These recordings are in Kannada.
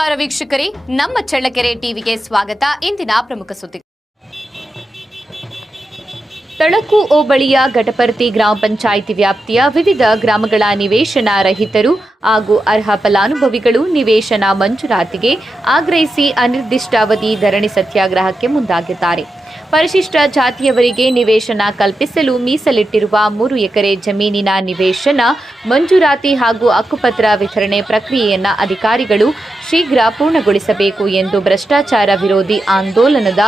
ನಮಸ್ಕಾರ ವೀಕ್ಷಕರೇ, ನಮ್ಮ ಚಳ್ಳಕೆರೆ ಟಿವಿಗೆ ಸ್ವಾಗತ. ಇಂದಿನ ಪ್ರಮುಖ ಸುದ್ದಿ. ತಳಕು ಹೋಬಳಿಯ ಘಟಪರ್ತಿ ಗ್ರಾಮ ಪಂಚಾಯಿತಿ ವ್ಯಾಪ್ತಿಯ ವಿವಿಧ ಗ್ರಾಮಗಳ ನಿವೇಶನ ರಹಿತರು ಹಾಗೂ ಅರ್ಹ ಫಲಾನುಭವಿಗಳು ನಿವೇಶನ ಮಂಜೂರಾತಿಗೆ ಆಗ್ರಹಿಸಿ ಅನಿರ್ದಿಷ್ಟಾವಧಿ ಧರಣಿ ಸತ್ಯಾಗ್ರಹಕ್ಕೆ ಮುಂದಾಗಿದ್ದಾರೆ. ಪರಿಶಿಷ್ಟ ಜಾತಿಯವರಿಗೆ ನಿವೇಶನ ಕಲ್ಪಿಸಲು ಮೀಸಲಿಟ್ಟಿರುವ 3 ಎಕರೆ ಜಮೀನಿನ ನಿವೇಶನ ಮಂಜೂರಾತಿ ಹಾಗೂ ಹಕ್ಕುಪತ್ರ ವಿತರಣೆ ಪ್ರಕ್ರಿಯೆಯನ್ನು ಅಧಿಕಾರಿಗಳು ಶೀಘ್ರ ಪೂರ್ಣಗೊಳಿಸಬೇಕು ಎಂದು ಭ್ರಷ್ಟಾಚಾರ ವಿರೋಧಿ ಆಂದೋಲನದ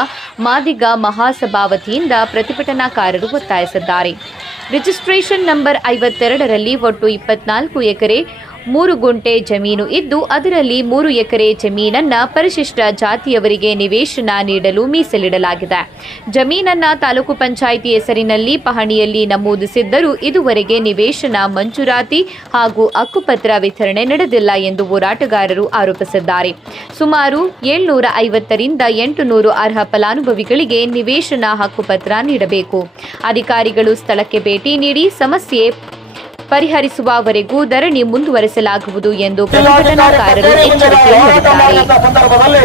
ಮಾದಿಗ ಮಹಾಸಭಾ ವತಿಯಿಂದ ಪ್ರತಿಭಟನಾಕಾರರು ಒತ್ತಾಯಿಸಿದ್ದಾರೆ. ರಿಜಿಸ್ಟ್ರೇಷನ್ ನಂಬರ್ 52ರಲ್ಲಿ ಒಟ್ಟು 24 ಎಕರೆ 3 ಗುಂಟೆ ಜಮೀನು ಇದ್ದು, ಅದರಲ್ಲಿ 3 ಎಕರೆ ಜಮೀನನ್ನ ಪರಿಶಿಷ್ಟ ಜಾತಿಯವರಿಗೆ ನಿವೇಶನ ನೀಡಲು ಮೀಸಲಿಡಲಾಗಿದೆ. ಜಮೀನನ್ನ ತಾಲೂಕು ಪಂಚಾಯಿತಿ ಹೆಸರಿನಲ್ಲಿ ಪಹಣಿಯಲ್ಲಿ ನಮೂದಿಸಿದ್ದರೂ ಇದುವರೆಗೆ ನಿವೇಶನ ಮಂಜೂರಾತಿ ಹಾಗೂ ಹಕ್ಕುಪತ್ರ ವಿತರಣೆ ನಡೆದಿಲ್ಲ ಎಂದು ಹೋರಾಟಗಾರರು ಆರೋಪಿಸಿದ್ದಾರೆ. ಸುಮಾರು 750ರಿಂದ 800 ಅರ್ಹ ಫಲಾನುಭವಿಗಳಿಗೆ ನಿವೇಶನ ಹಕ್ಕುಪತ್ರ ನೀಡಬೇಕು. ಅಧಿಕಾರಿಗಳು ಸ್ಥಳಕ್ಕೆ ಭೇಟಿ ನೀಡಿ ಸಮಸ್ಯೆ ಪರಿಹರಿಸುವವರೆಗೂ ಧರಣಿ ಮುಂದುವರೆಸಲಾಗುವುದು ಎಂದು ಪ್ರತಿಭಟನಾಕಾರರು ಎಚ್ಚರಿಕೆ ನೀಡಿದ್ದಾರೆ.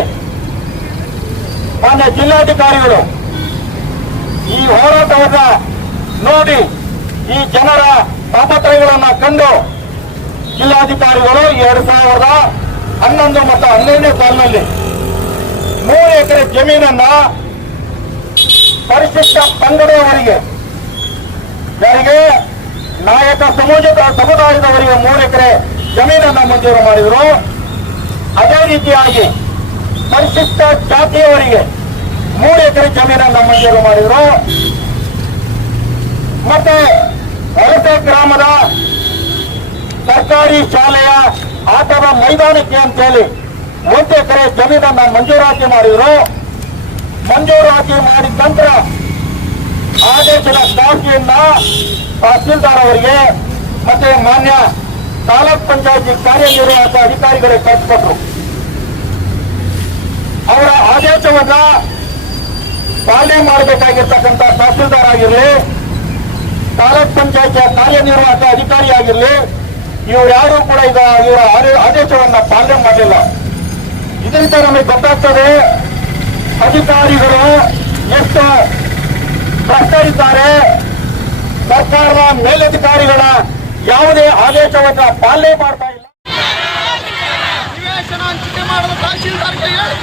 ಜಿಲ್ಲಾಧಿಕಾರಿಗಳು ಈ ಹೋರಾಟವನ್ನು ನೋಡಿ ಈ ಜನರ ತಾಪತ್ರಯಗಳನ್ನು ಕಂಡು ಜಿಲ್ಲಾಧಿಕಾರಿಗಳು 2011 ಮತ್ತು 12ನೇ ಸಾಲಿನಲ್ಲಿ 3 ಎಕರೆ ಜಮೀನನ್ನ ಪರಿಶಿಷ್ಟ ಪಂಗಡದವರಿಗೆ, ಯಾರಿಗೆ ನಾಯಕ ಸಮುದಾಯದವರಿಗೆ 3 ಎಕರೆ ಜಮೀನನ್ನು ಮಂಜೂರು ಮಾಡಿದರು. ಅದೇ ರೀತಿಯಾಗಿ ಪರಿಶಿಷ್ಟ ಜಾತಿಯವರಿಗೆ 3 ಎಕರೆ ಜಮೀನನ್ನು ಮಂಜೂರು ಮಾಡಿದರು. ಮತ್ತೆ ವಲಸೆ ಗ್ರಾಮದ ಸರ್ಕಾರಿ ಶಾಲೆಯ ಆಟದ ಮೈದಾನಕ್ಕೆ ಅಂತೇಳಿ 1 ಎಕರೆ ಜಮೀನನ್ನು ಮಂಜೂರಾತಿ ಮಾಡಿದರು. ಮಂಜೂರಾತಿ ಮಾಡಿದ ನಂತರ ಆದೇಶದ ಕಾಪಿಯನ್ನ ತಹಸೀಲ್ದಾರ್ ಅವರಿಗೆ ಮತ್ತೆ ಮಾನ್ಯ ತಾಲೂಕ್ ಪಂಚಾಯತಿ ಕಾರ್ಯನಿರ್ವಾಹಕ ಅಧಿಕಾರಿಗಳಿಗೆ ಕಳಿಸಿಕೊಟ್ರು. ಅವರ ಆದೇಶವನ್ನ ಪಾಲನೆ ಮಾಡಬೇಕಾಗಿರ್ತಕ್ಕಂಥ ತಹಸೀಲ್ದಾರ್ ಆಗಿರಲಿ, ತಾಲೂಕ್ ಪಂಚಾಯತಿಯ ಕಾರ್ಯನಿರ್ವಾಹಕ ಅಧಿಕಾರಿ ಆಗಿರಲಿ, ಇವರು ಯಾರು ಕೂಡ ಇವರ ಆದೇಶವನ್ನ ಪಾಲನೆ ಮಾಡಲಿಲ್ಲ. ಇದರಿಂದ ನಮಗೆ ಗೊತ್ತಾಗ್ತದೆ ಅಧಿಕಾರಿಗಳು ಎಷ್ಟು ಭ್ರಷ್ಟರಿದ್ದಾರೆ. ಸರ್ಕಾರದ ಮೇಲಧಿಕಾರಿಗಳ ಯಾವುದೇ ಆದೇಶವನ್ನು ಪಾಲನೆ ಮಾಡ್ತಾ ಇಲ್ಲ. ನಿವೇಶನ ಹಂಚಿಕೆ ಮಾಡಲು ತಹಶೀಲ್ದಾರ್ಗೆ ಹೇಳಿದ್ದಾರೆ.